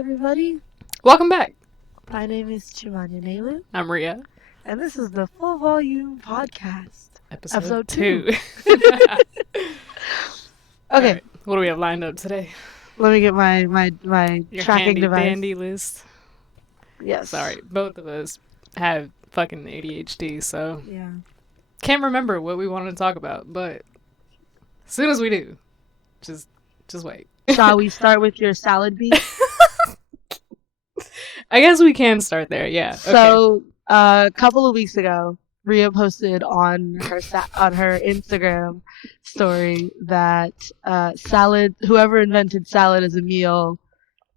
everybody. Welcome back. My name is Chimanya Nailu, I'm Ria. and this is the Full Volume Podcast. Episode 2. Okay. Right. What do we have lined up today? Let me get my Your tracking handy device. dandy list. Yes. Sorry, both of us have fucking ADHD, so Yeah. can't remember what we wanted to talk about, but as soon as we do, just wait. Shall we start with your salad beef? I guess we can start there, yeah. So, a couple of weeks ago, Ria posted on her Instagram story that salad, whoever invented salad as a meal,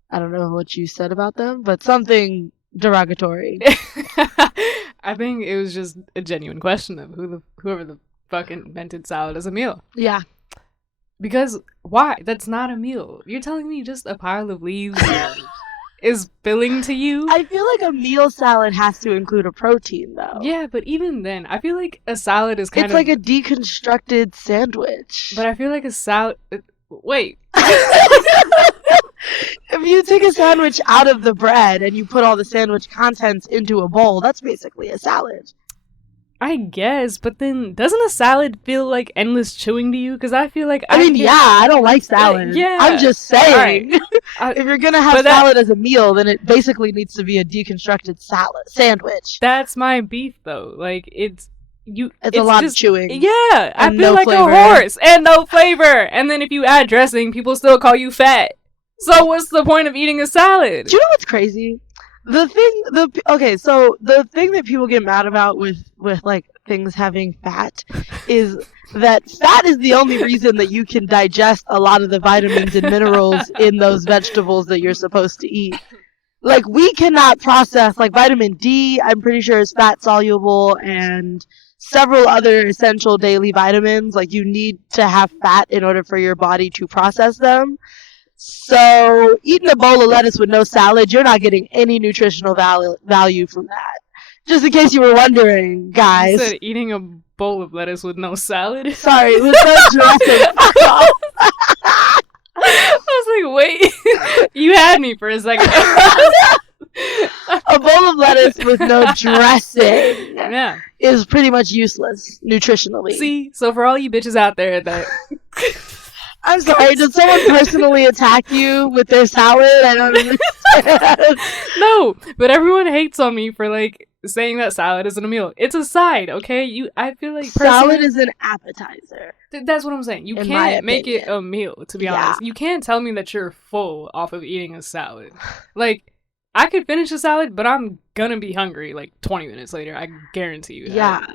I don't know what you said about them, but something derogatory. I think it was just a genuine question of whoever the fuck invented salad as a meal. Yeah. Because why? That's not a meal. You're telling me just a pile of leaves is filling to you? I feel like a meal salad has to include a protein, though. Yeah, but even then, I feel like a salad is kind It's of... like a deconstructed sandwich. But I feel like a salad... Wait. If you take a sandwich out of the bread and you put all the sandwich contents into a bowl, that's basically a salad. I guess, but then doesn't a salad feel like endless chewing to you? Because I feel like... I don't like salad. Yeah. I'm just saying. Right. If you're going to have salad as a meal, then it basically needs to be a deconstructed sandwich. That's my beef, though. Like, it's a lot of chewing. Yeah, I feel no like flavor. a horse and no flavor. And then if you add dressing, people still call you fat. So what's the point of eating a salad? Do you know what's crazy? The thing that people get mad about with like things having fat is that fat is the only reason that you can digest a lot of the vitamins and minerals in those vegetables that you're supposed to eat. Like, we cannot process, like, vitamin D, I'm pretty sure is fat soluble, and several other essential daily vitamins. Like, you need to have fat in order for your body to process them. So, eating a bowl of lettuce with no salad, you're not getting any nutritional value from that. Just in case you were wondering, guys. You said eating a bowl of lettuce with no salad? Sorry, with no dressing. I was like, wait. You had me for a second. A bowl of lettuce with no dressing is pretty much useless nutritionally. See? So for all you bitches out there that... I'm sorry, did someone personally attack you with their salad? I don't understand. No, but everyone hates on me for, like, saying that salad isn't a meal. It's a side, okay? I feel like... Salad is an appetizer. That's what I'm saying. You can't make it a meal, to be honest. You can't tell me that you're full off of eating a salad. Like, I could finish a salad, but I'm gonna be hungry, like, 20 minutes later. I guarantee you that. Yeah.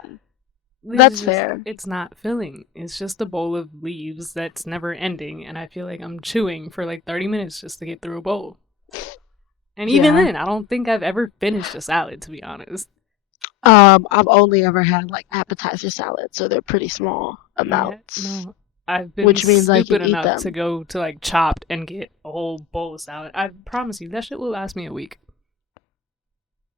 That's fair. It's not filling. It's just a bowl of leaves that's never ending, and I feel like I'm chewing for like 30 minutes just to get through a bowl. And even then, I don't think I've ever finished a salad, to be honest. I've only ever had like appetizer salads, so they're pretty small amounts. Yeah, no, I've been stupid enough to go to like Chopped and get a whole bowl of salad. I promise you, that shit will last me a week.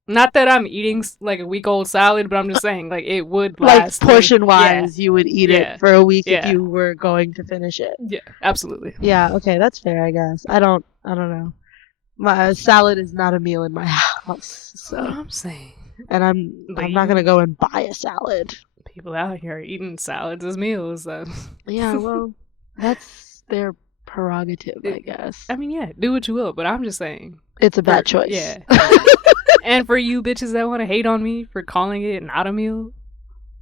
Not that I'm eating like a week-old salad, but I'm just saying, like, it would last. Like, portion-wise, you would eat it for a week if you were going to finish it. Yeah, absolutely. Yeah, okay, that's fair, I guess. I don't know. My salad is not a meal in my house, so. That's what I'm saying. And I'm not gonna go and buy a salad. People out here are eating salads as meals. Yeah, well, that's their prerogative, I guess. I mean, yeah, do what you will, but I'm just saying. It's a bad choice. Yeah. And for you bitches that want to hate on me for calling it not a meal,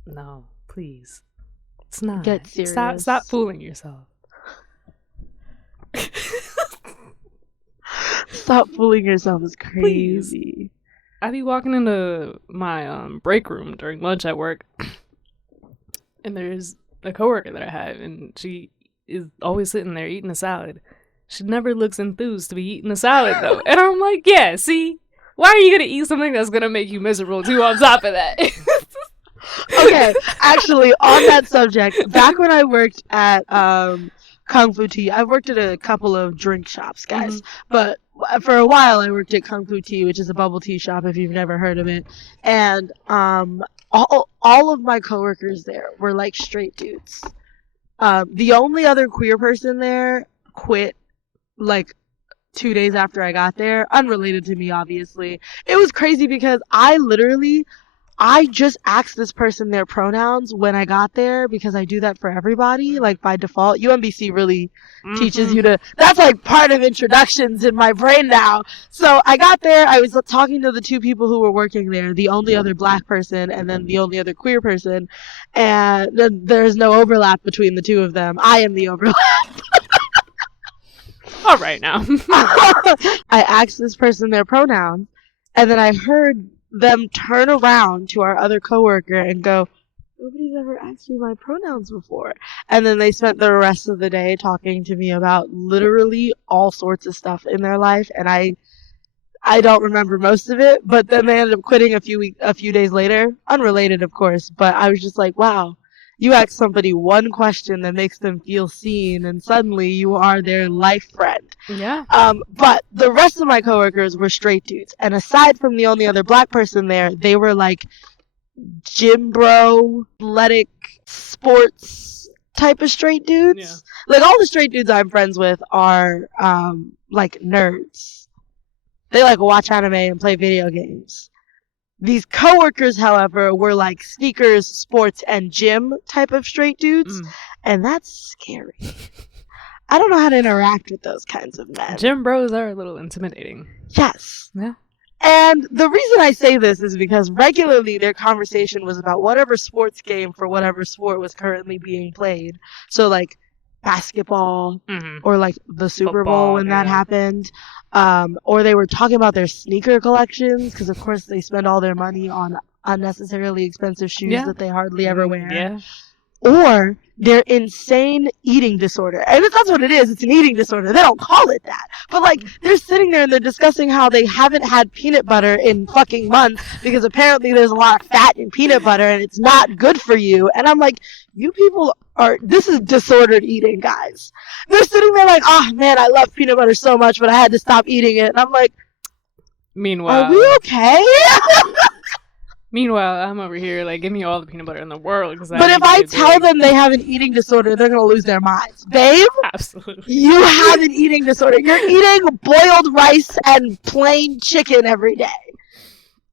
no, please. It's not. Get serious. Stop fooling yourself. Stop fooling yourself is crazy. Please. I be walking into my break room during lunch at work, and there's a coworker that I have, and she is always sitting there eating a salad. She never looks enthused to be eating a salad, though. And I'm like, yeah, see? Why are you going to eat something that's going to make you miserable, too, on top of that? Okay, actually, on that subject, back when I worked at Kung Fu Tea, I worked at a couple of drink shops, guys. But for a while, I worked at Kung Fu Tea, which is a bubble tea shop, if you've never heard of it. And all of my coworkers there were, like, straight dudes. The only other queer person there quit, like, 2 days after I got there, unrelated to me, obviously. It was crazy because I just asked this person their pronouns when I got there because I do that for everybody, like by default. UMBC really teaches you to, that's like part of introductions in my brain now. So I got there, I was talking to the two people who were working there, the only other black person and then the only other queer person, and there's no overlap between the two of them. I am the overlap. All right now. I asked this person their pronouns, and then I heard them turn around to our other coworker and go, nobody's ever asked me my pronouns before. And then they spent the rest of the day talking to me about literally all sorts of stuff in their life, and I don't remember most of it, but then they ended up quitting a few days later, unrelated of course, but I was just like, wow, you ask somebody one question that makes them feel seen, and suddenly you are their life friend. Yeah. But the rest of my coworkers were straight dudes, and aside from the only other black person there, they were like gym bro, athletic, sports type of straight dudes. Yeah. Like all the straight dudes I'm friends with are like nerds. They like watch anime and play video games. These coworkers, however, were like sneakers, sports, and gym type of straight dudes, and that's scary. I don't know how to interact with those kinds of men. Gym bros are a little intimidating. Yes. Yeah. And the reason I say this is because regularly their conversation was about whatever sports game for whatever sport was currently being played. So like basketball or like the Super Bowl when that happened. Or they were talking about their sneaker collections because of course they spend all their money on unnecessarily expensive shoes that they hardly ever wear. Yeah. Or their insane eating disorder. And that's what it is. It's an eating disorder. They don't call it that. But like, they're sitting there and they're discussing how they haven't had peanut butter in fucking months because apparently there's a lot of fat in peanut butter and it's not good for you. And I'm like, you people this is disordered eating, guys. They're sitting there like, oh man, I love peanut butter so much, but I had to stop eating it. And I'm like, meanwhile, are we okay? Meanwhile, I'm over here like, give me all the peanut butter in the world. But if I tell them they have an eating disorder, they're gonna lose their minds, babe. Absolutely. You have an eating disorder. You're eating boiled rice and plain chicken every day.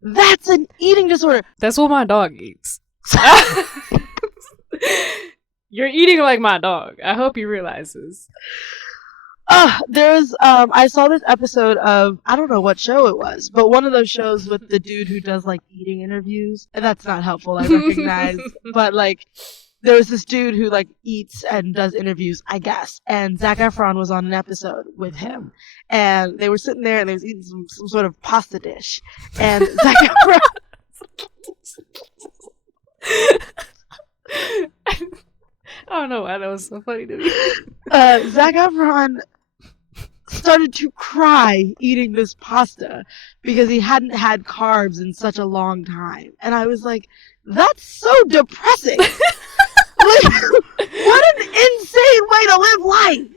That's an eating disorder. That's what my dog eats. You're eating like my dog. I hope you realize this. I saw this episode of, I don't know what show it was, but one of those shows with the dude who does like eating interviews. And that's not helpful, I recognize. But like, there was this dude who like eats and does interviews, I guess. And Zac Efron was on an episode with him. And they were sitting there and they was eating some sort of pasta dish. And Zac Efron... I don't know why that was so funny to me. Zac Efron started to cry eating this pasta because he hadn't had carbs in such a long time. And I was like, that's so depressing. Like, what an insane way to live life.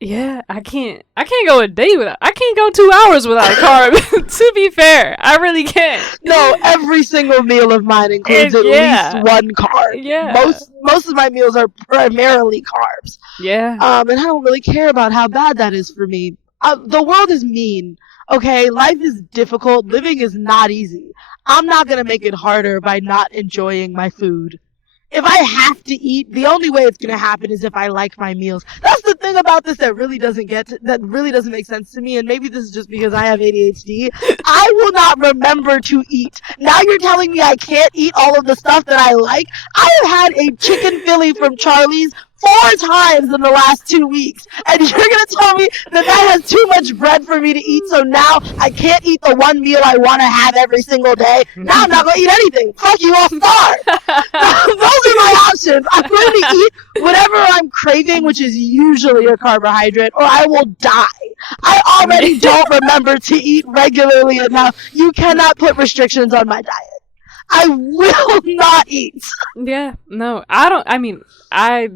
Yeah, I can't go a day without. I can't go 2 hours without a carb. To be fair, I really can't. No, every single meal of mine includes at least one carb. Yeah, most of my meals are primarily carbs. Yeah. And I don't really care about how bad that is for me. The world is mean. Okay, life is difficult. Living is not easy. I'm not gonna make it harder by not enjoying my food. If I have to eat, the only way it's gonna happen is if I like my meals. That's the thing about this that really doesn't make sense to me, and maybe this is just because I have ADHD. I will not remember to eat. Now you're telling me I can't eat all of the stuff that I like? I have had a chicken Philly from Charlie's 4 times in the last 2 weeks, and you're gonna tell me that has too much bread for me to eat, so now I can't eat the one meal I want to have every single day? Now I'm not gonna eat anything. Fuck you, I'll starve. Those are my options. I'm going to eat whatever I'm craving, which is usually a carbohydrate, or I will die. I already don't remember to eat regularly enough. You cannot put restrictions on my diet. I will not eat. Yeah, no, I don't. I mean, I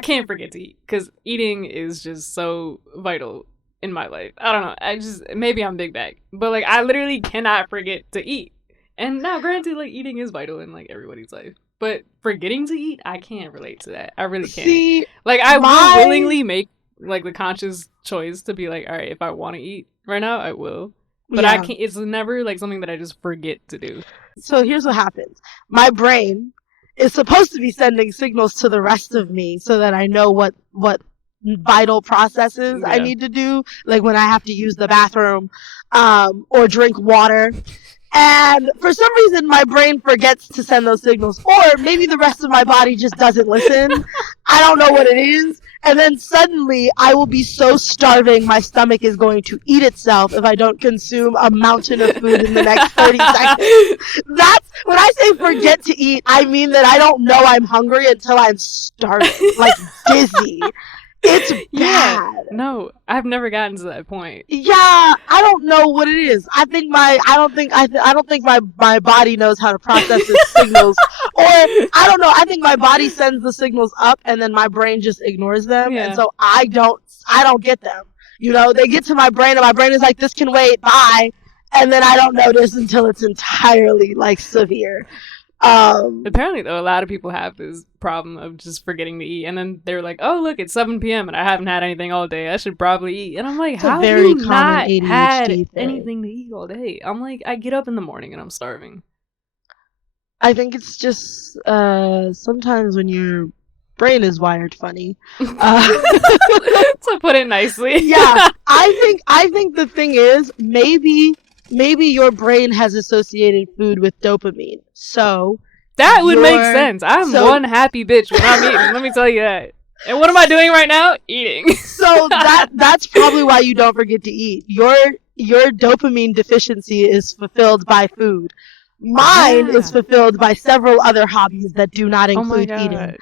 can't forget to eat because eating is just so vital in my life. I don't know. Maybe I'm big bag, but like I literally cannot forget to eat. And now, granted, like eating is vital in like everybody's life, but forgetting to eat, I can't relate to that. I really can't. See, like I will willingly make like the conscious choice to be like, all right, if I want to eat right now, I will. But Yeah. I can't. It's never like something that I just forget to do. So here's what happens. My brain is supposed to be sending signals to the rest of me so that I know what vital processes I need to do, like when I have to use the bathroom, or drink water. And for some reason, my brain forgets to send those signals. Or maybe the rest of my body just doesn't listen. I don't know what it is. And then suddenly, I will be so starving, my stomach is going to eat itself if I don't consume a mountain of food in the next 30 seconds. That's, when I say forget to eat, I mean that I don't know I'm hungry until I'm starving, like dizzy. It's bad. Yeah, no, I've never gotten to that point. Yeah, I don't know what it is. I don't think my body knows how to process its signals, or I don't know. I think my body sends the signals up, and then my brain just ignores them, and so I don't get them. You know, they get to my brain, and my brain is like, "This can wait, bye," and then I don't notice until it's entirely like severe. Apparently, though, a lot of people have this problem of just forgetting to eat, and then they're like, "Oh, look, it's 7 p.m. and I haven't had anything all day. I should probably eat." And I'm like, "How have you not had anything to eat all day?" I'm like, I get up in the morning and I'm starving. I think it's just sometimes when your brain is wired funny. To put it nicely. Yeah, I think the thing is maybe your brain has associated food with dopamine. So that would make sense. I'm one happy bitch when I'm eating. Let me tell you that. And what am I doing right now? Eating. So that's probably why you don't forget to eat. Your dopamine deficiency is fulfilled by food. Mine is fulfilled by several other hobbies that do not include eating.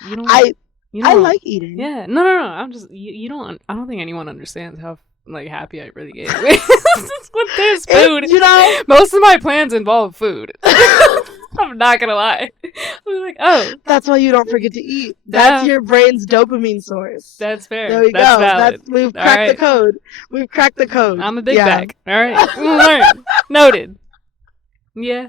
I like eating. Yeah. No. I'm just you don't. I don't think anyone understands how like happy I really get with this food. Most of my plans involve food. I'm not gonna lie. I'm like, oh, that's why you don't forget to eat. That's your brain's dopamine source. That's fair. There we go. Valid. We've cracked the code. We've cracked the code. I'm a big bag. All right. Noted. Yeah.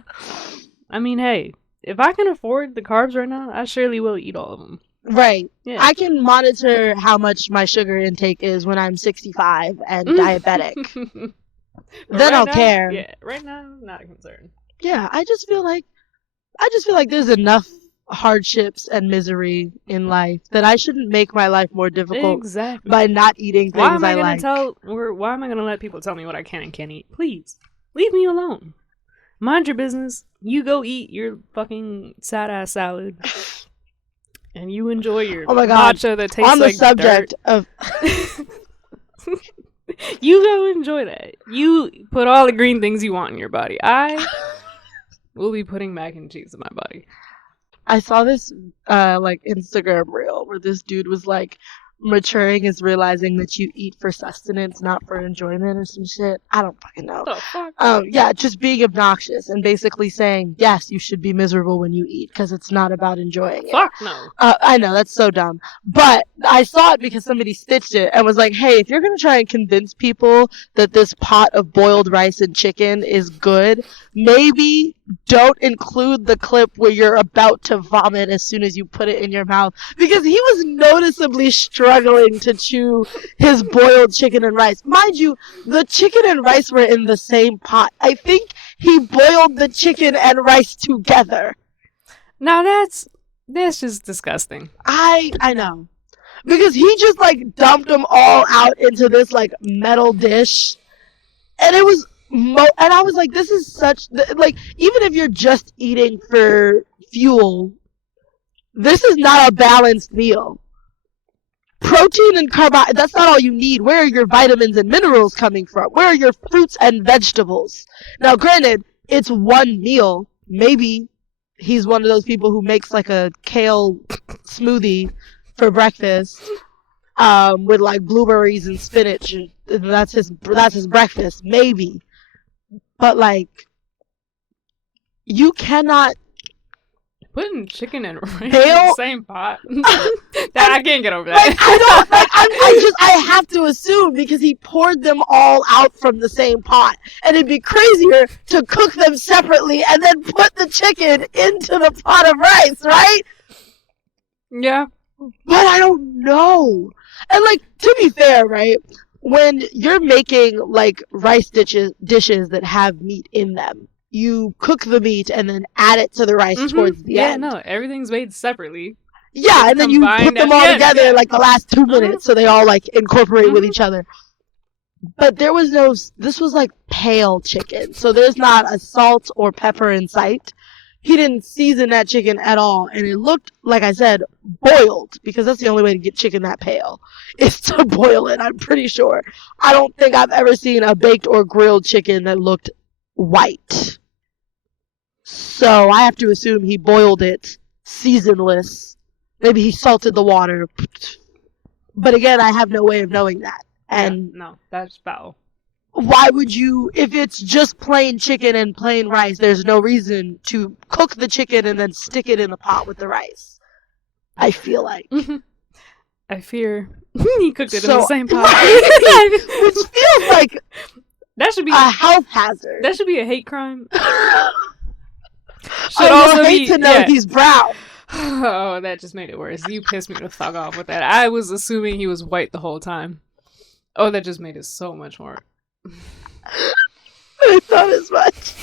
I mean, hey, if I can afford the carbs right now, I surely will eat all of them. Right. Yeah. I can monitor how much my sugar intake is when I'm 65 and diabetic. Then I'll care. Yeah, right now, not a concern. Yeah, I just feel like there's enough hardships and misery in life that I shouldn't make my life more difficult by not eating things I like. Why am I going to let people tell me what I can and can't eat? Please, leave me alone. Mind your business. You go eat your fucking sad-ass salad. And you enjoy your matcha that tastes like dirt. On the subject of... You go enjoy that. You put all the green things you want in your body. I will be putting mac and cheese in my body. I saw this like Instagram reel where this dude was like, maturing is realizing that you eat for sustenance, not for enjoyment or some shit. I don't fucking know. What the fuck? Yeah, just being obnoxious and basically saying, yes, you should be miserable when you eat because it's not about enjoying it. Fuck no. I know, that's so dumb. But I saw it because somebody stitched it and was like, hey, if you're going to try and convince people that this pot of boiled rice and chicken is good, maybe don't include the clip where you're about to vomit as soon as you put it in your mouth, because he was noticeably struggling to chew his boiled chicken and rice. Mind you, the chicken and rice were in the same pot. I think he boiled the chicken and rice together. Now that's just disgusting. I know. Because he just like dumped them all out into this like metal dish. And it was and I was like, this is such, like, even if you're just eating for fuel, this is not a balanced meal. Protein and carbohydrates, that's not all you need. Where are your vitamins and minerals coming from? Where are your fruits and vegetables? Now, granted, it's one meal. Maybe he's one of those people who makes like a kale smoothie for breakfast with like blueberries and spinach. That's his breakfast. Maybe. But, like, you cannot... Putting chicken and rice in the same pot? I can't get over that. Like, I have to assume, because he poured them all out from the same pot. And it'd be crazier to cook them separately and then put the chicken into the pot of rice, right? Yeah. But I don't know. And like, to be fair, right? When you're making like rice dishes that have meat in them, you cook the meat and then add it to the rice towards the end. No, everything's made separately. Yeah, and then you put them all together in like the last 2 minutes, so they all like incorporate with each other. But there was no, this was like pale chicken, so there's not a salt or pepper in sight. He didn't season that chicken at all, and it looked, like I said, boiled, because that's the only way to get chicken that pale, is to boil it, I'm pretty sure. I don't think I've ever seen a baked or grilled chicken that looked white. So I have to assume he boiled it seasonless. Maybe he salted the water. But again, I have no way of knowing that. And yeah, no, that's foul. Why would you, if it's just plain chicken and plain rice, there's no reason to cook the chicken and then stick it in the pot with the rice. I feel like. I fear he cooked it in the same pot. Which feels like that should be a health hazard. That should be a hate crime. Should also hate to know he's brown. Oh, that just made it worse. You pissed me the fuck off with that. I was assuming he was white the whole time. Oh, that just made it so much more. I thought as much.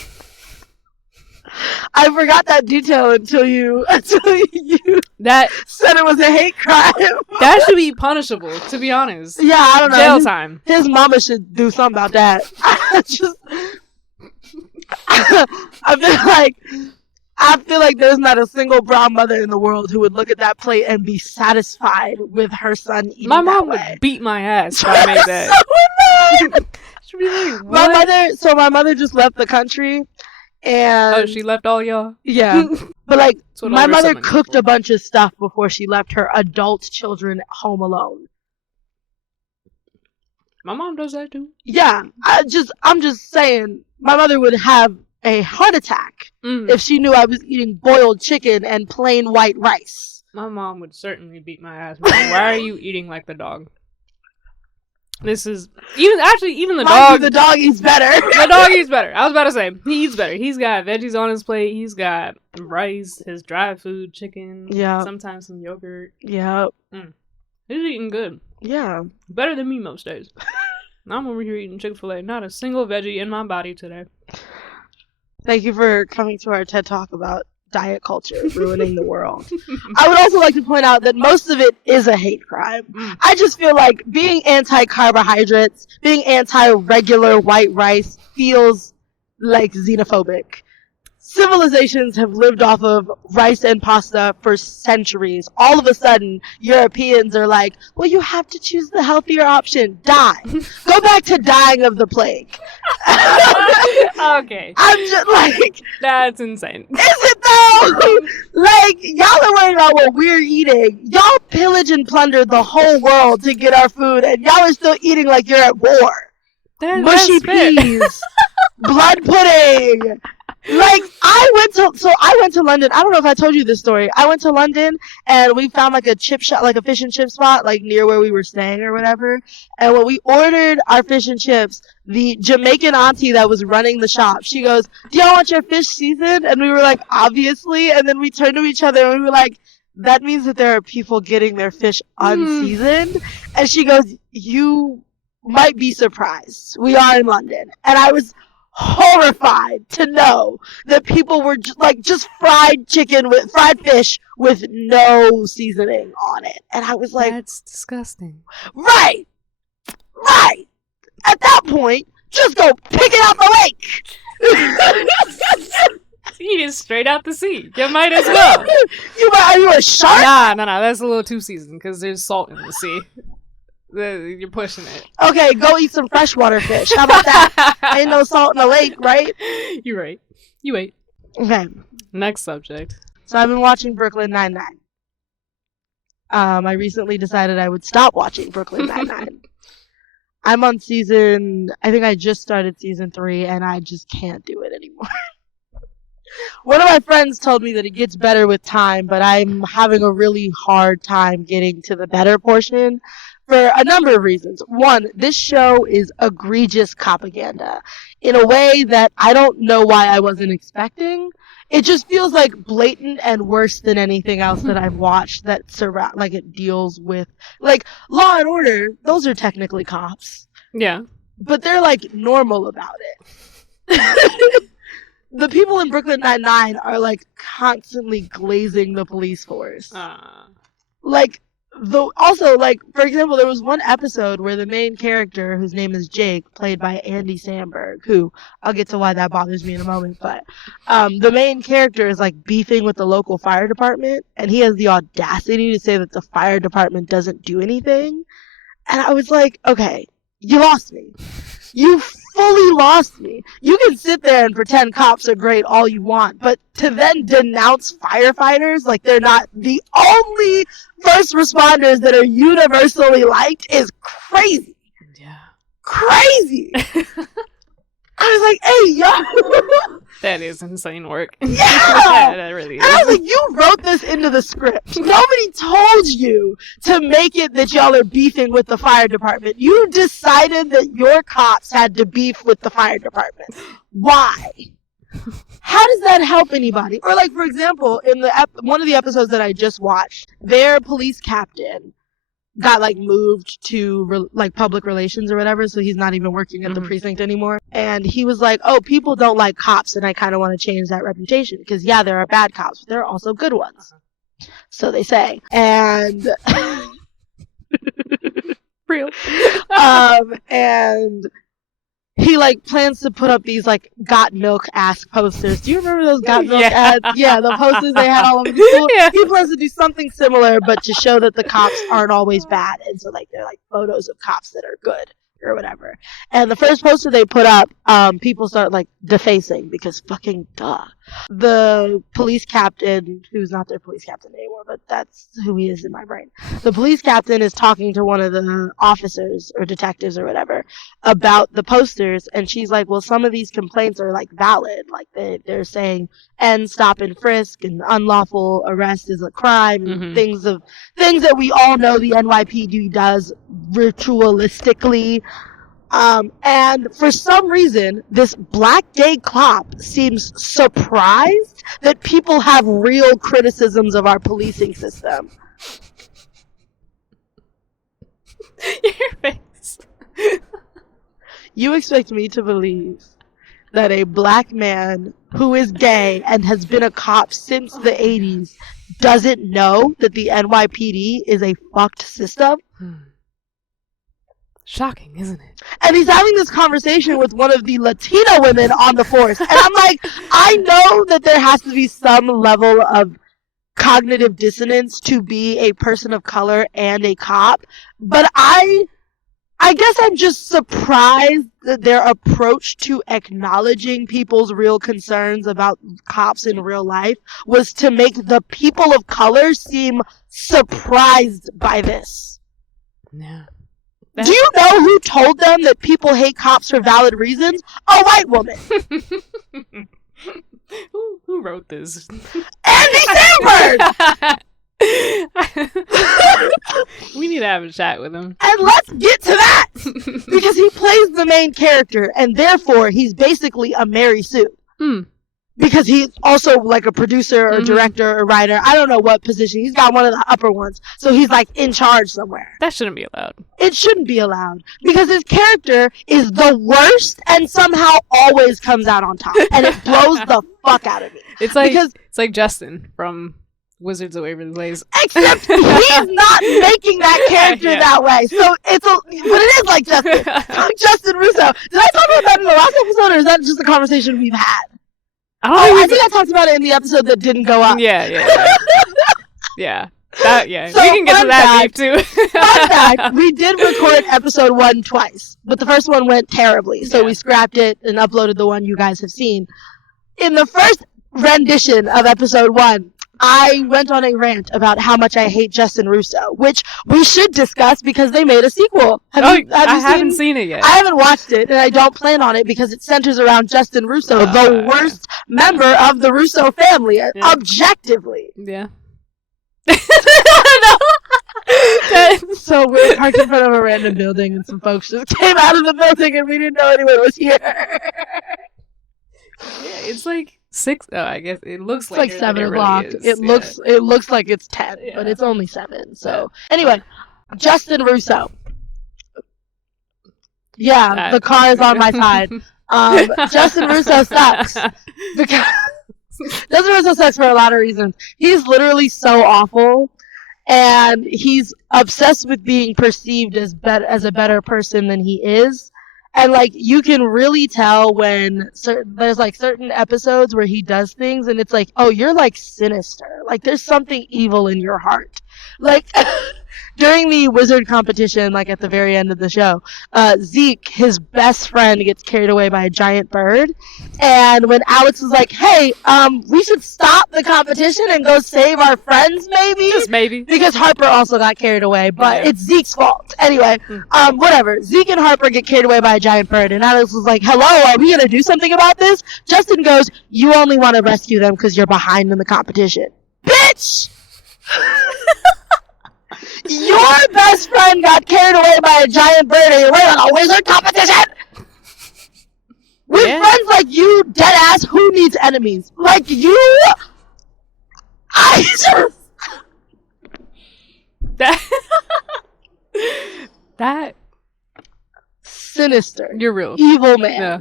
I forgot that detail until you said it was a hate crime. That should be punishable, to be honest. Yeah, I don't know. Jail time. His mama should do something about that. I feel like there's not a single brown mother in the world who would look at that plate and be satisfied with her son eating my mom that way. Would beat my ass if I made that. So would mine. My mother just left the country, and she left all y'all. Yeah, but like my mother cooked a bunch of stuff before she left her adult children home alone. My mom does that too. Yeah, I'm just saying, my mother would have a heart attack if she knew I was eating boiled chicken and plain white rice. My mom would certainly beat my ass. Why are you eating like the dog? This is even the dog. The dog eats better. The dog eats better. I was about to say he eats better. He's got veggies on his plate. He's got rice, his dry food, chicken. Yeah. Sometimes some yogurt. Yeah. He's eating good. Yeah. Better than me most days. I'm over here eating Chick-fil-A. Not a single veggie in my body today. Thank you for coming to our TED Talk about diet culture ruining the world. I would also like to point out that most of it is a hate crime. I just feel like being anti-carbohydrates, being anti-regular white rice feels like xenophobic. Civilizations have lived off of rice and pasta for centuries. All of a sudden, Europeans are like, well, you have to choose the healthier option. Die. Go back to dying of the plague. Okay. I'm just like... That's insane. Is it though? Like, y'all are worried about what we're eating. Y'all pillage and plunder the whole world to get our food, and y'all are still eating like you're at war. Mushy peas. Blood pudding. Like, I went to London. I don't know if I told you this story. I went to London and we found like a chip shop, like a fish and chip spot, like near where we were staying or whatever. And when we ordered our fish and chips, the Jamaican auntie that was running the shop, she goes, do y'all want your fish seasoned? And we were like, obviously. And then we turned to each other and we were like, that means that there are people getting their fish unseasoned. And she goes, you might be surprised. We are in London. And I was horrified to know that people were just fried fish with no seasoning on it. And I was like, that's disgusting. Right. At that point, just go pick it out the lake. Eat it straight out the sea. You might as well. Are you a shark? Nah. That's a little too seasoned because there's salt in the sea. You're pushing it. Okay, go eat some freshwater fish. How about that? Ain't no salt in the lake, right? You're right. You ate. Okay. Next subject. So I've been watching Brooklyn Nine-Nine. I recently decided I would stop watching Brooklyn Nine-Nine. I'm on I think I just started season 3, and I just can't do it anymore. One of my friends told me that it gets better with time, but I'm having a really hard time getting to the better portion. For a number of reasons. One, this show is egregious propaganda in a way that I don't know why I wasn't expecting. it just feels like blatant and worse than anything else that I've watched that like it deals with like Law and Order. Those are technically cops. Yeah. But they're like normal about it. The people in Brooklyn Nine-Nine are like constantly glazing the police force. Like, also, like, for example, there was one episode where the main character, whose name is Jake, played by Andy Samberg, who, I'll get to why that bothers me in a moment, but the main character is like beefing with the local fire department, and he has the audacity to say that the fire department doesn't do anything. And I was like, okay, you lost me. You fully lost me. You can sit there and pretend cops are great all you want, but to then denounce firefighters like they're not the only first responders that are universally liked is crazy. Yeah. Crazy. I was like, hey, yo. That is insane work. Yeah. That really is. And I was like, you wrote this into the script. Nobody told you to make it that y'all are beefing with the fire department. You decided that your cops had to beef with the fire department. Why? How does that help anybody? Or like, for example, in the one of the episodes that I just watched, their police captain got like moved to like public relations or whatever, so he's not even working at the precinct anymore. And he was like, oh, people don't like cops, and I kind of want to change that reputation because yeah, there are bad cops, but there are also good ones, so they say. And real. And he like plans to put up these like got milk ass posters. Do you remember those got milk ads? Yeah, the posters they had all over the school. Yeah. He plans to do something similar, but to show that the cops aren't always bad, and so like they're like photos of cops that are good or whatever. And the first poster they put up, people start like defacing because fucking duh. The police captain, who's not their police captain anymore, but that's who he is in my brain. The police captain is talking to one of the officers or detectives or whatever about the posters, and she's like, well, some of these complaints are like valid. Like they're saying end, stop, and frisk, and unlawful arrest is a crime, and things that we all know the NYPD does ritualistically. And for some reason, this Black Day cop seems surprised that people have real criticisms of our policing system. Your face. You expect me to believe that a black man who is gay and has been a cop since the 80s doesn't know that the NYPD is a fucked system? Shocking, isn't it? And he's having this conversation with one of the Latino women on the force. And I'm like, I know that there has to be some level of cognitive dissonance to be a person of color and a cop. But I guess I'm just surprised that their approach to acknowledging people's real concerns about cops in real life was to make the people of color seem surprised by this. Yeah. Do you know who told them that people hate cops for valid reasons? A white woman. Who wrote this? Andy Samberg! We need to have a chat with him. And let's get to that! Because he plays the main character, and therefore he's basically a Mary Sue. Because he's also like a producer or director or writer. I don't know what position. He's got one of the upper ones. So he's like in charge somewhere. That shouldn't be allowed. It shouldn't be allowed. Because his character is the worst and somehow always comes out on top. And it blows the fuck out of me. It's like Justin from Wizards of Waverly Place. Except he's not making that character that way. So but it is like Justin. Like Justin Russo. Did I talk about that in the last episode, or is that just a conversation we've had? I think I talked about it in the episode that didn't go up. Yeah. Yeah. So we can get to that beef too. Fun fact, we did record episode 1 twice, but the first one went terribly, so we scrapped it and uploaded the one you guys have seen. In the first rendition of episode 1, I went on a rant about how much I hate Justin Russo, which we should discuss because they made a sequel. I haven't seen it yet. I haven't watched it, and I don't plan on it because it centers around Justin Russo, the worst member of the Russo family, objectively. Yeah. So we're parked in front of a random building, and some folks just came out of the building, and we didn't know anyone was here. Yeah, it's like 6. Oh, I guess it looks It's like later than 7 o'clock. Really is. It looks like it's 10, but it's only 7. So anyway, Justin Russo. Yeah, the car is on my side. Justin Russo sucks because Justin Russo sucks for a lot of reasons. He's literally so awful, and he's obsessed with being perceived as a better person than he is. And like you can really tell when there's like certain episodes where he does things, and it's like, oh, you're like sinister. Like there's something evil in your heart. Like during the wizard competition, like at the very end of the show, Zeke, his best friend, gets carried away by a giant bird. And when Alex was like, hey, we should stop the competition and go save our friends, maybe? Just maybe. Because Harper also got carried away, but it's Zeke's fault. Anyway, whatever. Zeke and Harper get carried away by a giant bird, and Alex was like, hello, are we going to do something about this? Justin goes, you only want to rescue them because you're behind in the competition. Bitch! Your best friend got carried away by a giant bird and you're running a wizard competition? With friends like you, dead ass, who needs enemies? Like you? I just... That... Sinister. You're real. Evil man. Yeah.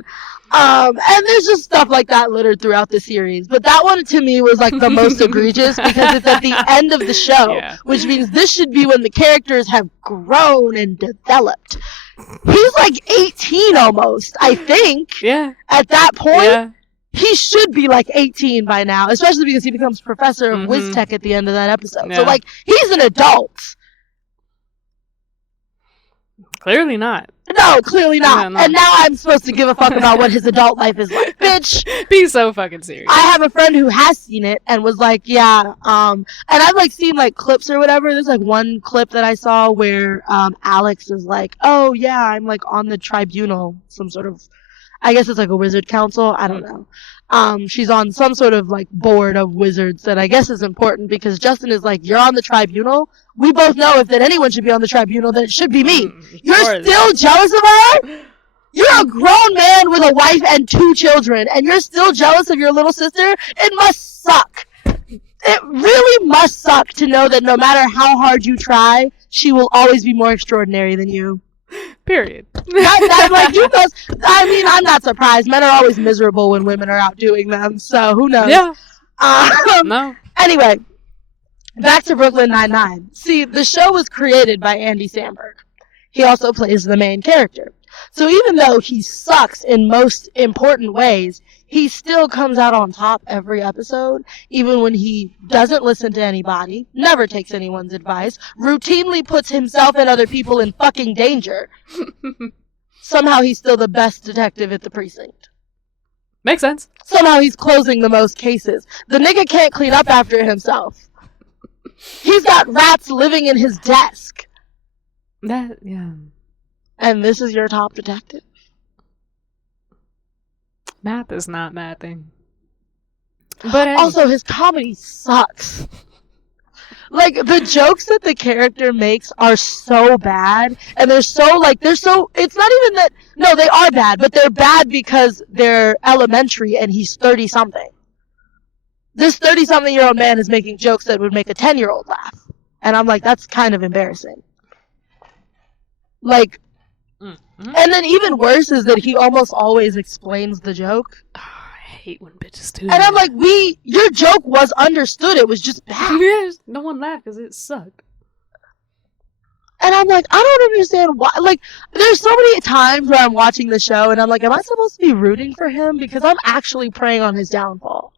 And there's just stuff like that littered throughout the series. But that one, to me, was like the most egregious because it's at the end of the show, which means this should be when the characters have grown and developed. He's like 18 almost, I think. Yeah. At that point, he should be like 18 by now, especially because he becomes professor of Wiz Tech at the end of that episode. So, like, he's an adult. Clearly not. No, clearly not. Yeah, no. And now I'm supposed to give a fuck about what his adult life is like. Bitch. Be so fucking serious. I have a friend who has seen it and was like, yeah, and I've like seen like clips or whatever. There's like one clip that I saw where Alex is like, oh yeah, I'm like on the tribunal, some sort of, I guess it's like a wizard council, I don't know. She's on some sort of like board of wizards that I guess is important because Justin is like, you're on the tribunal? We both know if that anyone should be on the tribunal, then it should be me. You're still jealous of her? You're a grown man with a wife and 2 children, and you're still jealous of your little sister? It must suck. It really must suck to know that no matter how hard you try, she will always be more extraordinary than you. Period. Like, you must, I mean, I'm not surprised. Men are always miserable when women are outdoing them, so who knows? Yeah. No. Anyway, back to Brooklyn Nine-Nine. See, the show was created by Andy Samberg. He also plays the main character. So even though he sucks in most important ways, he still comes out on top every episode, even when he doesn't listen to anybody, never takes anyone's advice, routinely puts himself and other people in fucking danger. Somehow he's still the best detective at the precinct. Makes sense. Somehow he's closing the most cases. The nigga can't clean up after himself. He's got rats living in his desk. Yeah. And this is your top detective? Math is not mathing. But also, his comedy sucks. Like, the jokes that the character makes are so bad, and it's not even that, no, they are bad, but they're bad because they're elementary and he's 30-something. This 30-something-year-old man is making jokes that would make a 10-year-old laugh. And I'm like, that's kind of embarrassing. Like, and then even worse is that he almost always explains the joke. Oh, I hate when bitches do and that. I'm like, your joke was understood. It was just bad. Yes, no one laughed because it sucked. And I'm like, I don't understand why. Like, there's so many times where I'm watching the show and I'm like, am I supposed to be rooting for him? Because I'm actually preying on his downfall.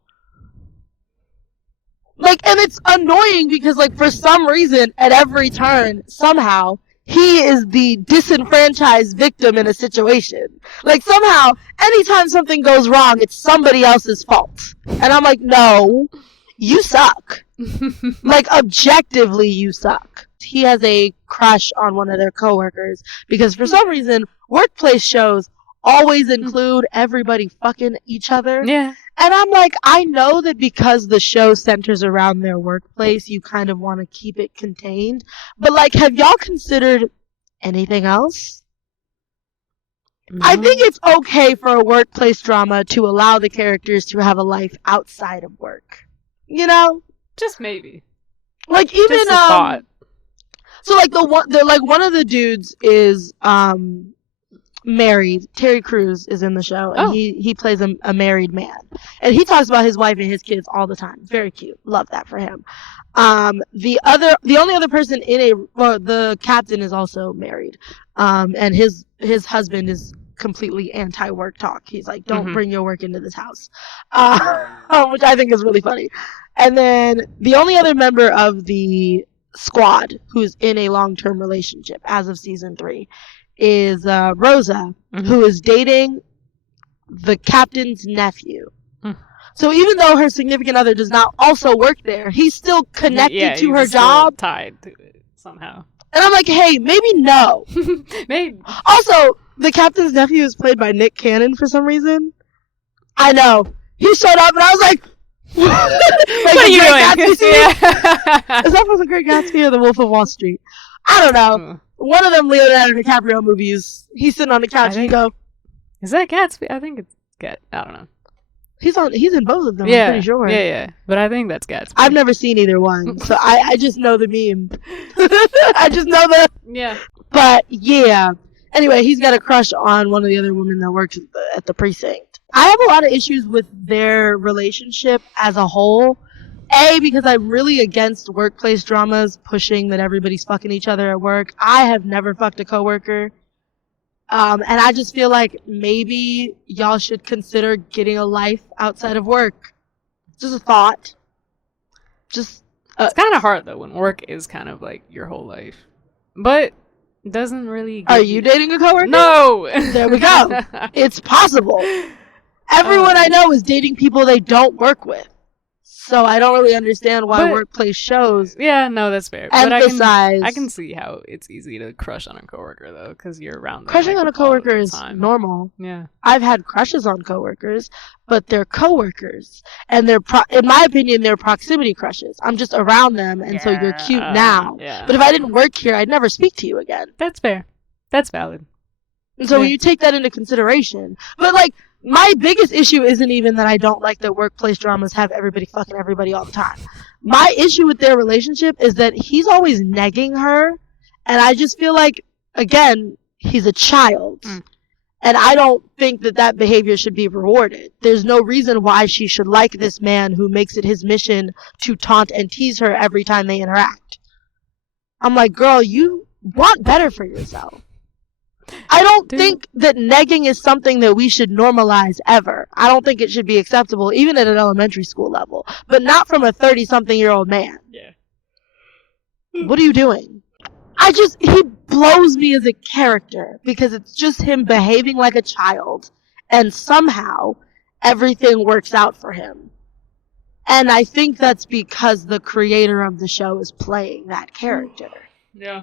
Like, and it's annoying because, like, for some reason, at every turn, somehow, he is the disenfranchised victim in a situation. Like, somehow, anytime something goes wrong, it's somebody else's fault. And I'm like, no, you suck. Like, objectively, you suck. He has a crush on one of their coworkers because for some reason, workplace shows always include everybody fucking each other. Yeah. And I'm like, I know that because the show centers around their workplace, you kind of want to keep it contained. But, like, have y'all considered anything else? I think it's okay for a workplace drama to allow the characters to have a life outside of work. You know? Just maybe. Like even Just a thought. So like one of the dudes is married. Terry Crews is in the show, and he plays a married man, and he talks about his wife and his kids all the time. Very cute. Love that for him. The only other person the captain is also married, and his husband is completely anti-work talk. He's like, don't bring your work into this house, which I think is really funny. And then the only other member of the squad who's in a long-term relationship as of season 3 is Rosa, who is dating the captain's nephew. So even though her significant other does not also work there, he's still connected to her job. Tied to it somehow. And I'm like, hey, maybe no. Maybe. Also, the captain's nephew is played by Nick Cannon for some reason. I know. He showed up and I was like, what are you doing? Is that from The Great Gatsby or The Wolf of Wall Street? I don't know. One of them Leonardo DiCaprio movies. He's sitting on the couch and you go, is that Gatsby? I think it's I don't know. He's in both of them, I'm pretty sure. Yeah. But I think that's Gatsby. I've never seen either one, so I just know the meme. I just know the... Yeah. But, yeah. Anyway, he's got a crush on one of the other women that works at the precinct. I have a lot of issues with their relationship as a whole. Because I'm really against workplace dramas pushing that everybody's fucking each other at work. I have never fucked a coworker. And I just feel like maybe y'all should consider getting a life outside of work. Just a thought. It's kind of hard though when work is kind of like your whole life. But it doesn't really... Are you dating a coworker? No! There we go. It's possible. Everyone I know is dating people they don't work with. So I don't really understand why workplace shows. Yeah, no, that's fair. Emphasize. But I can see how it's easy to crush on a coworker though, because you're around them. Crushing on a coworker is normal. Yeah, I've had crushes on coworkers, but they're coworkers, and in my opinion, they're proximity crushes. I'm just around them, and so you're cute now. Yeah. But if I didn't work here, I'd never speak to you again. That's fair. That's valid. And so when you take that into consideration, but like. My biggest issue isn't even that I don't like that workplace dramas have everybody fucking everybody all the time. My issue with their relationship is that he's always negging her, and I just feel like, again, he's a child. And I don't think that behavior should be rewarded. There's no reason why she should like this man who makes it his mission to taunt and tease her every time they interact. I'm like, girl, you want better for yourself. I don't think that negging is something that we should normalize ever. I don't think it should be acceptable, even at an elementary school level. But not from a 30-something-year-old man. Yeah. What are you doing? He blows me as a character, because it's just him behaving like a child, and somehow everything works out for him. And I think that's because the creator of the show is playing that character. Yeah.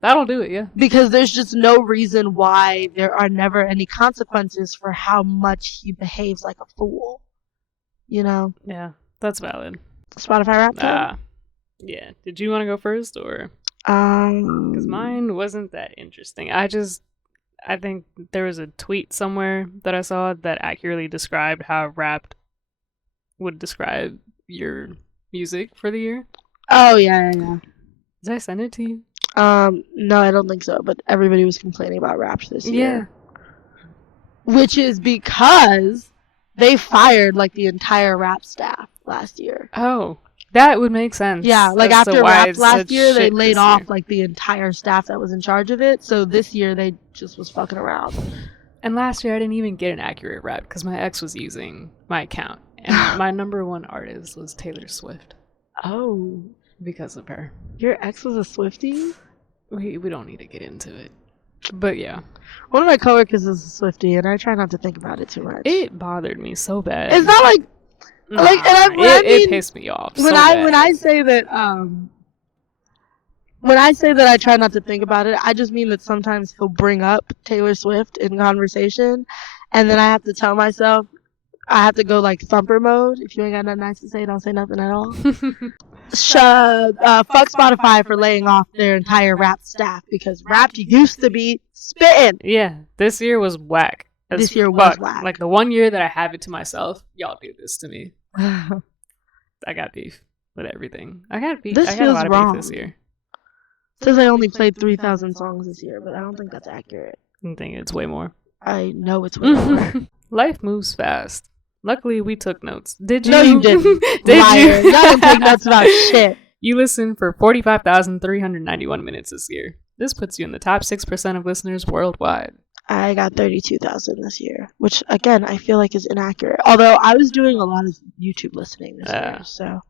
That'll do it, yeah. Because there's just no reason why there are never any consequences for how much he behaves like a fool. You know? Yeah, that's valid. Spotify rap time? Yeah. Did you want to go first, or? Because mine wasn't that interesting. I think there was a tweet somewhere that I saw that accurately described how Wrapped would describe your music for the year. Oh, yeah. Did I send it to you? No, I don't think so, but everybody was complaining about Wrapped this year. Yeah. Which is because they fired, like, the entire Wrapped staff last year. Oh, that would make sense. Yeah, like, after Wrapped last year, they laid off, like, the entire staff that was in charge of it, so this year they just was fucking around. And last year I didn't even get an accurate rap because my ex was using my account, and my number one artist was Taylor Swift. Oh. Because of her. Your ex was a Swiftie? We don't need to get into it. But yeah. One of my coworkers is a Swiftie, and I try not to think about it too much. It bothered me so bad. It's not like... It pissed me off when I say that I try not to think about it, I just mean that sometimes he'll bring up Taylor Swift in conversation, and then I have to tell myself I have to go like thumper mode. If you ain't got nothing nice to say, don't say nothing at all. fuck Spotify for laying off their entire rap staff because rap used to be spitting. Yeah, this year was whack. This year was whack. Like the 1 year that I have it to myself, y'all do this to me. I got beef with everything. I got beef. This I got feels a lot of wrong. beef this year. It says I only played 3,000 songs this year, but I don't think that's accurate. I think it's way more. I know it's way more. Life moves fast. Luckily, we took notes. Did you? No, you didn't. Did Liar. you? Y'all didn't take notes about shit. You listened for 45,391 minutes this year. This puts you in the top 6% of listeners worldwide. I got 32,000 this year, which again I feel like is inaccurate. Although I was doing a lot of YouTube listening this year, so.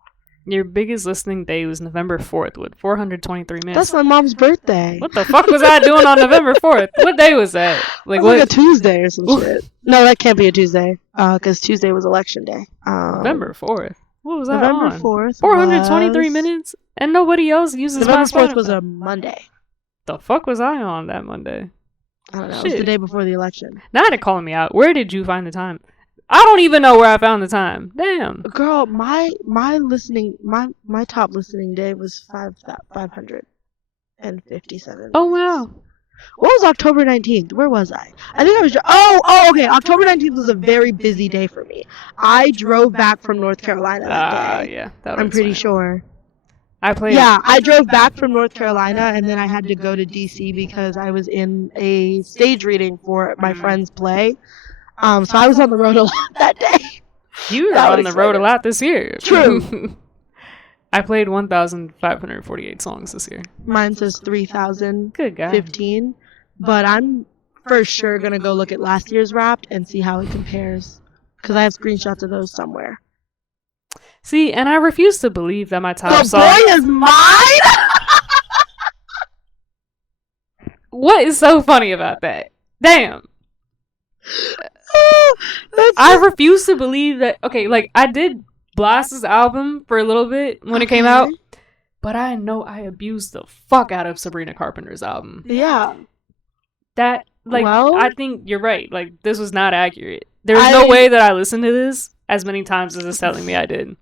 Your biggest listening day was November 4th with 423 minutes. That's my mom's birthday. What the fuck was I doing on November 4th? What day was that? Like a Tuesday or some shit. No, that can't be a Tuesday, because Tuesday was election day. November 4th. What was that November on? 4th 423 minutes, and nobody else uses November my 4th was a Monday. The fuck was I on that Monday? I don't know. It was the day before the election. Now they're calling me out. Where did you find the time? I don't even know where I found the time. Damn. Girl, my top listening day was 557. Oh wow. What was October 19th? Where was I? I think I was. Okay. October 19th was a very busy day for me. I drove back from North Carolina that day. Yeah. I'm pretty sure. I drove back from North Carolina and then I had to go to DC because I was in a stage reading for my friend's play. So I was on the road a lot that day. You were on the road a lot this year. True. I played 1,548 songs this year. Mine says 3,015. Good God. But I'm for sure going to go look at last year's Wrapped and see how it compares. Because I have screenshots of those somewhere. See, and I refuse to believe that my top song... The boy is mine? What is so funny about that? Damn. I refuse to believe that... Okay, like, I did Blast's album for a little bit when it came out, but I know I abused the fuck out of Sabrina Carpenter's album. Yeah. That, like, I think you're right. Like, this was not accurate. There's no way that I listened to this as many times as it's telling me I did.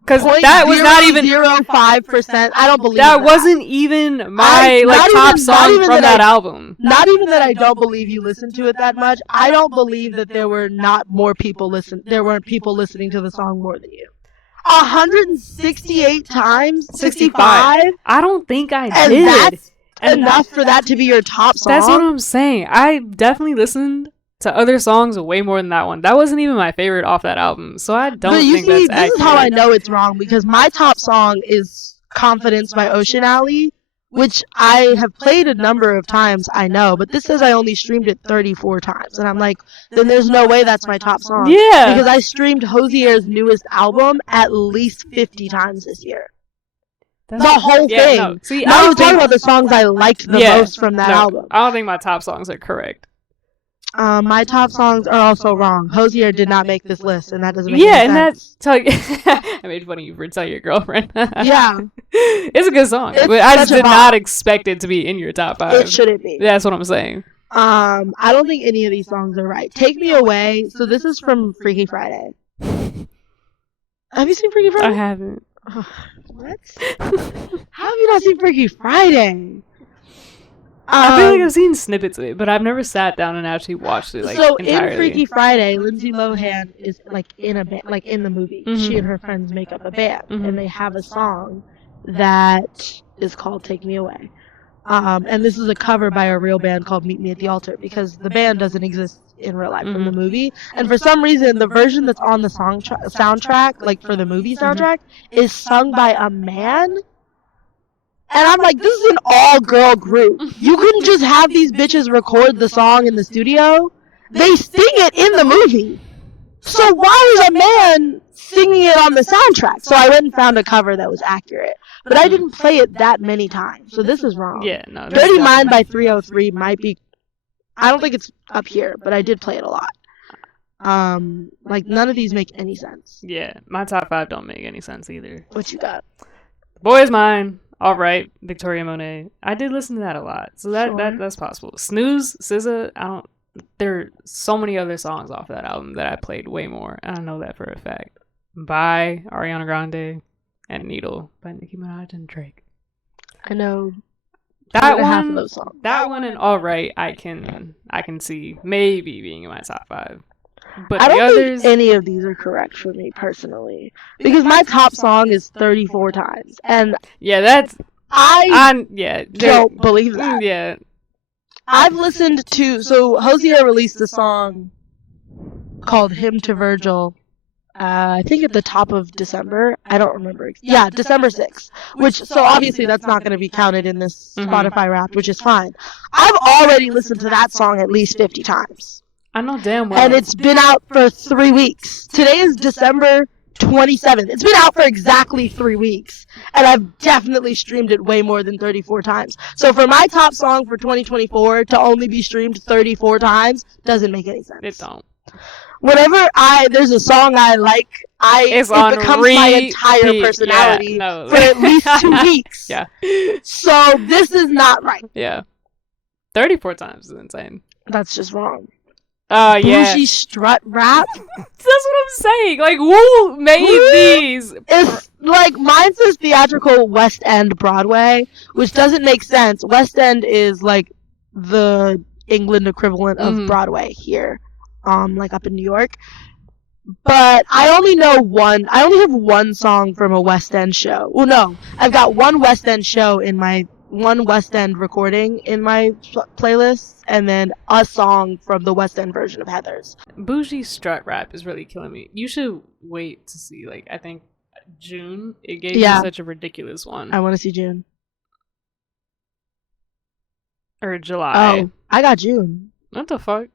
Because that was not even 0.05%. I don't believe that wasn't even my top song from that album. Not even that I don't believe you listened to it that much. I don't believe that there were not more people There weren't people listening to the song more than you. 168 times, 65. I don't think I and did. That's enough for that to be your top song. That's what I'm saying. I definitely listened to other songs way more than that one. That wasn't even my favorite off that album, so I don't think that's accurate. This is how I know it's wrong, because my top song is Confidence by Ocean Alley, which I have played a number of times, I know, but this says I only streamed it 34 times, and I'm like, then there's no way that's my top song. Yeah. Because I streamed Hosier's newest album at least 50 times this year. The whole thing. No. See, I was talking about the songs I liked the most from that album. I don't think my top songs are correct. My top songs are also wrong. Hosier did not make this list, and that doesn't make any sense. I made fun of you for Tell Your Girlfriend. Yeah. It's a good song, but I just did not expect it to be in your top 5. It shouldn't be. That's what I'm saying. I don't think any of these songs are right. Take Me Away. So this is from Freaky Friday. Have you seen Freaky Friday? I haven't. What? How have you not seen Freaky Friday? I feel like I've seen snippets of it, but I've never sat down and actually watched it entirely. In Freaky Friday, Lindsay Lohan is in a band, in the movie. Mm-hmm. She and her friends make up a band, and they have a song that is called "Take Me Away." And this is a cover by a real band called Meet Me at the Altar, because the band doesn't exist in real life from the movie. And for some reason, the version that's on the soundtrack, for the movie soundtrack, is sung by a man. And I'm like, this is an all-girl group. You couldn't just have these bitches record the song in the studio. They sing it in the movie. So why is a man singing it on the soundtrack? So I went and found a cover that was accurate. But I didn't play it that many times. So this is wrong. Yeah, no. Dirty Mind by 303 might be... I don't think it's up here, but I did play it a lot. None of these make any sense. Yeah, my top 5 don't make any sense either. What you got? The Boy Is Mine. All right, Victoria Monet. I did listen to that a lot, so that's possible. Snooze, SZA. There are so many other songs off that album that I played way more. I know that for a fact. Bye, Ariana Grande. and Needle by Nicki Minaj and Drake. I know That half of one, those songs. that one, and All Right, I can see maybe being in my top 5. But I the don't others, think any of these are correct for me personally, because my top song is 34 times, and yeah, that's I don't believe that. Yeah, I've listened to, so Hosier released a song called Hymn to Virgil, I think at the top of December. I don't remember. Yeah, December 6th. Which, so obviously that's not going to be counted in this Spotify Wrapped, which is fine. I've already listened to that song at least 50 times. I know damn well. And it's been out for 3 weeks. Today is December 27th. It's been out for exactly 3 weeks. And I've definitely streamed it way more than 34 times. So for my top song for 2024 to only be streamed 34 times doesn't make any sense. It don't. Whenever there's a song I like, it becomes my entire personality for at least 2 weeks. Yeah. So this is not right. Yeah. 34 times is insane. That's just wrong. Yeah. Bougie strut rap? That's what I'm saying. Like, who made these? It's like, mine says theatrical West End Broadway, which doesn't make sense. West End is like the England equivalent of Broadway here. Like up in New York. But I only have one song from a West End show. Well, no, I've got one West End show one West End recording in my playlist, and then a song from the West End version of Heathers. Bougie strut rap is really killing me. You should wait to see, like, I think June, it gave me such a ridiculous one. I want to see June. Or July. Oh, I got June. What the fuck?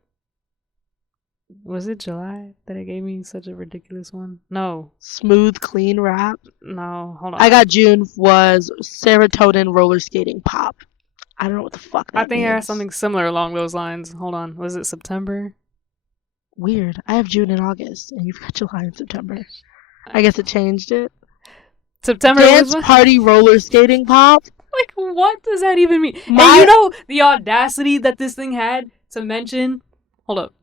Was it July that it gave me such a ridiculous one? No. Smooth, clean rap? No, hold on. I got June was serotonin roller skating pop. I don't know what the fuck that I think means. I had something similar along those lines. Hold on. Was it September? Weird. I have June and August, and you've got July and September. I guess it changed it. September Dance party roller skating pop? Like, what does that even mean? And you know the audacity that this thing had to mention? Hold up.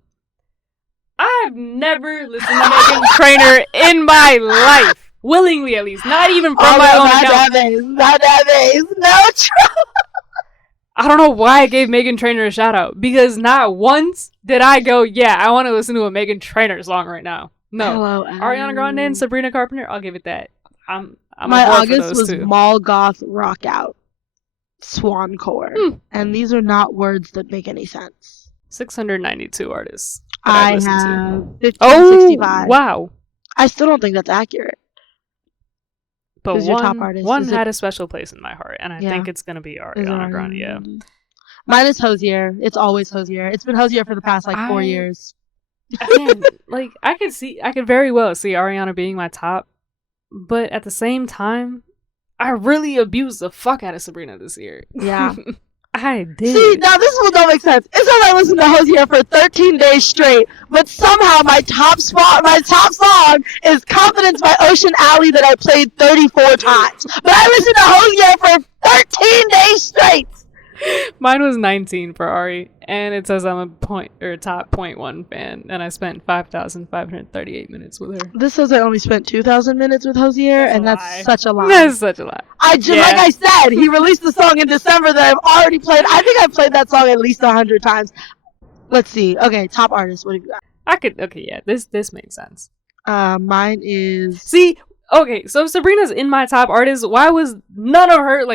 I've never listened to Meghan Trainor in my life. Willingly, at least. Not even from my own account. Not that base. No trouble. I don't know why I gave Meghan Trainor a shout out. Because not once did I go, yeah, I want to listen to a Meghan Trainor song right now. No. Hello, Ariana Grande and Sabrina Carpenter, I'll give it that. I'm my August was Mall Goth Rock Out. Swancore. And these are not words that make any sense. 692 artists. I have 1565. Wow. I still don't think that's accurate. But your top artist? One had a special place in my heart, and I think it's going to be Ariana Grande, yeah. Mine is Hosier. It's always Hosier. It's been Hosier for the past, 4 years. Again, I could very well see Ariana being my top, but at the same time, I really abused the fuck out of Sabrina this year. Yeah. I did. See, now this will not make sense. It's like I listened to Hosier for 13 days straight, but somehow my top song is Confidence by Ocean Alley that I played 34 times. But I listened to Hosier for 13 days straight. Mine was 19 for Ari, and it says I'm a top 0.1 fan, and I spent 5,538 minutes with her. This says I only spent 2,000 minutes with Hosier, and that's such a lie. That's such a lie. Like I said, he released the song in December that I've already played. I think I've played that song at least 100 times. Let's see. Okay, top artist. What have you got? This makes sense. Mine is... See, okay, so if Sabrina's in my top artist, why was none of her,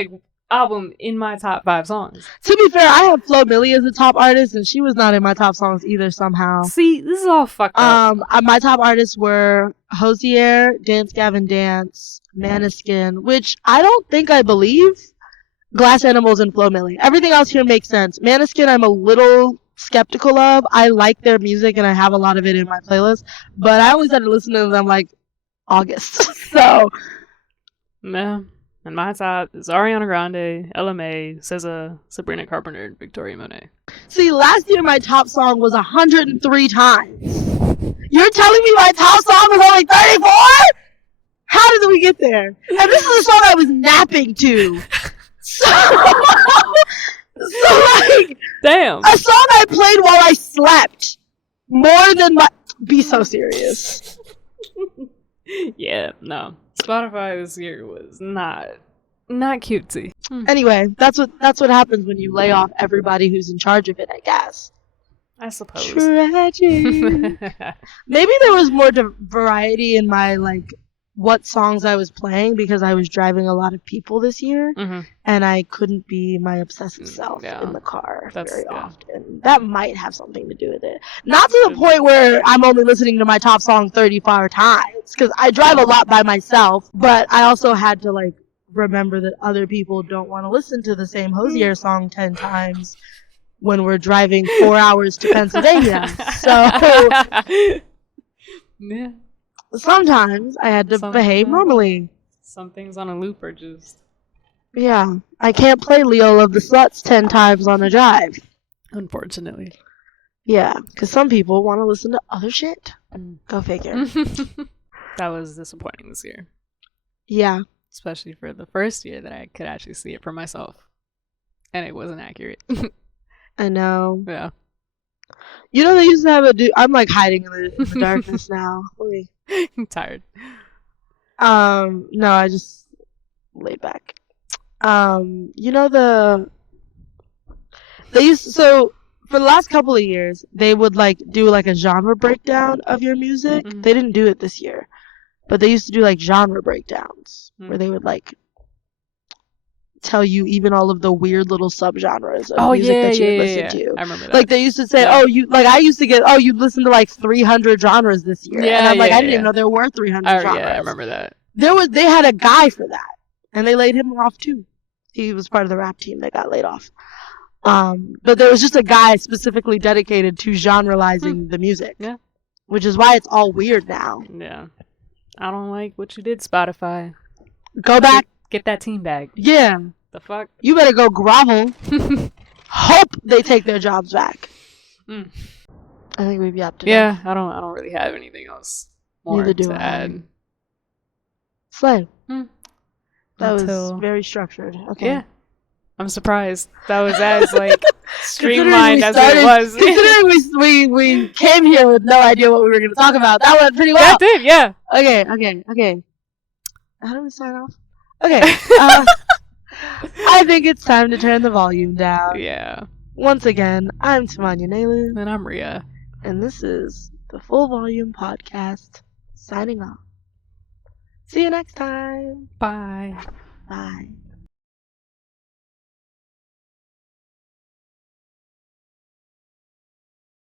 album in my top 5 songs? To be fair, I have Flo Milli as a top artist, and she was not in my top songs either somehow. See, this is all fucked up. My top artists were Hosier, Dance Gavin Dance, Maneskin, which I don't think I believe, Glass Animals, and Flo Milli. Everything else here makes sense. Maneskin I'm a little skeptical of. I like their music, and I have a lot of it in my playlist, but I only started listening to them August. So... Man. And my top is Ariana Grande, LMA, SZA, Sabrina Carpenter, and Victoria Monet. See, last year my top song was 103 times. You're telling me my top song was only 34? How did we get there? And this is a song I was napping to. So damn. A song I played while I slept. More than my... Be so serious. Yeah, no. Spotify this year was not cutesy. Anyway, that's what happens when you lay off everybody who's in charge of it, I guess. I suppose. Tragic. Maybe there was more variety in my like what songs I was playing because I was driving a lot of people this year, and I couldn't be my obsessive self in the car very often. That might have something to do with it. Not to the point where I'm only listening to my top song 35 times, because I drive a lot by myself, but I also had to like remember that other people don't want to listen to the same Hosier song 10 times when we're driving 4 hours to Pennsylvania. So yeah. Sometimes I had to behave normally. Some things on a loop are just... Yeah. I can't play Leo of the Sluts 10 times on a drive. Unfortunately. Yeah, because some people want to listen to other shit. Go figure. That was disappointing this year. Yeah. Especially for the first year that I could actually see it for myself. And it wasn't accurate. I know. Yeah. You know, they used to have a dude. I'm like hiding in the darkness now. I'm tired. No, I just laid back. You know they used to, so for the last couple of years they would like do like a genre breakdown of your music. They didn't do it this year, but they used to do like genre breakdowns where they would like tell you even all of the weird little subgenres of music that you would listen to. I remember that. Like they used to say, I used to get, you listened to like 300 genres this year. Yeah, and I'm like, I didn't even know there were 300 genres. Yeah, I remember that. They had a guy for that, and they laid him off too. He was part of the rap team that got laid off. But there was just a guy specifically dedicated to generalizing the music. Yeah. Which is why it's all weird now. Yeah. I don't like what you did, Spotify. Go back. Get that team back. Yeah. The fuck? You better go grovel. Hope they take their jobs back. I think we'd be up to Yeah, I don't really have anything else more Neither do to add. Slay. That was very structured. Okay. Yeah. I'm surprised that was as like streamlined as it was. Considering we came here with no idea what we were going to talk about, that went pretty well. That did, yeah. Okay. How do we sign off? Okay. I think it's time to turn the volume down. Yeah. Once again, I'm Tamanya Nailu. And I'm Rhea. And this is the Full Volume Podcast, signing off. See you next time. Bye. Bye.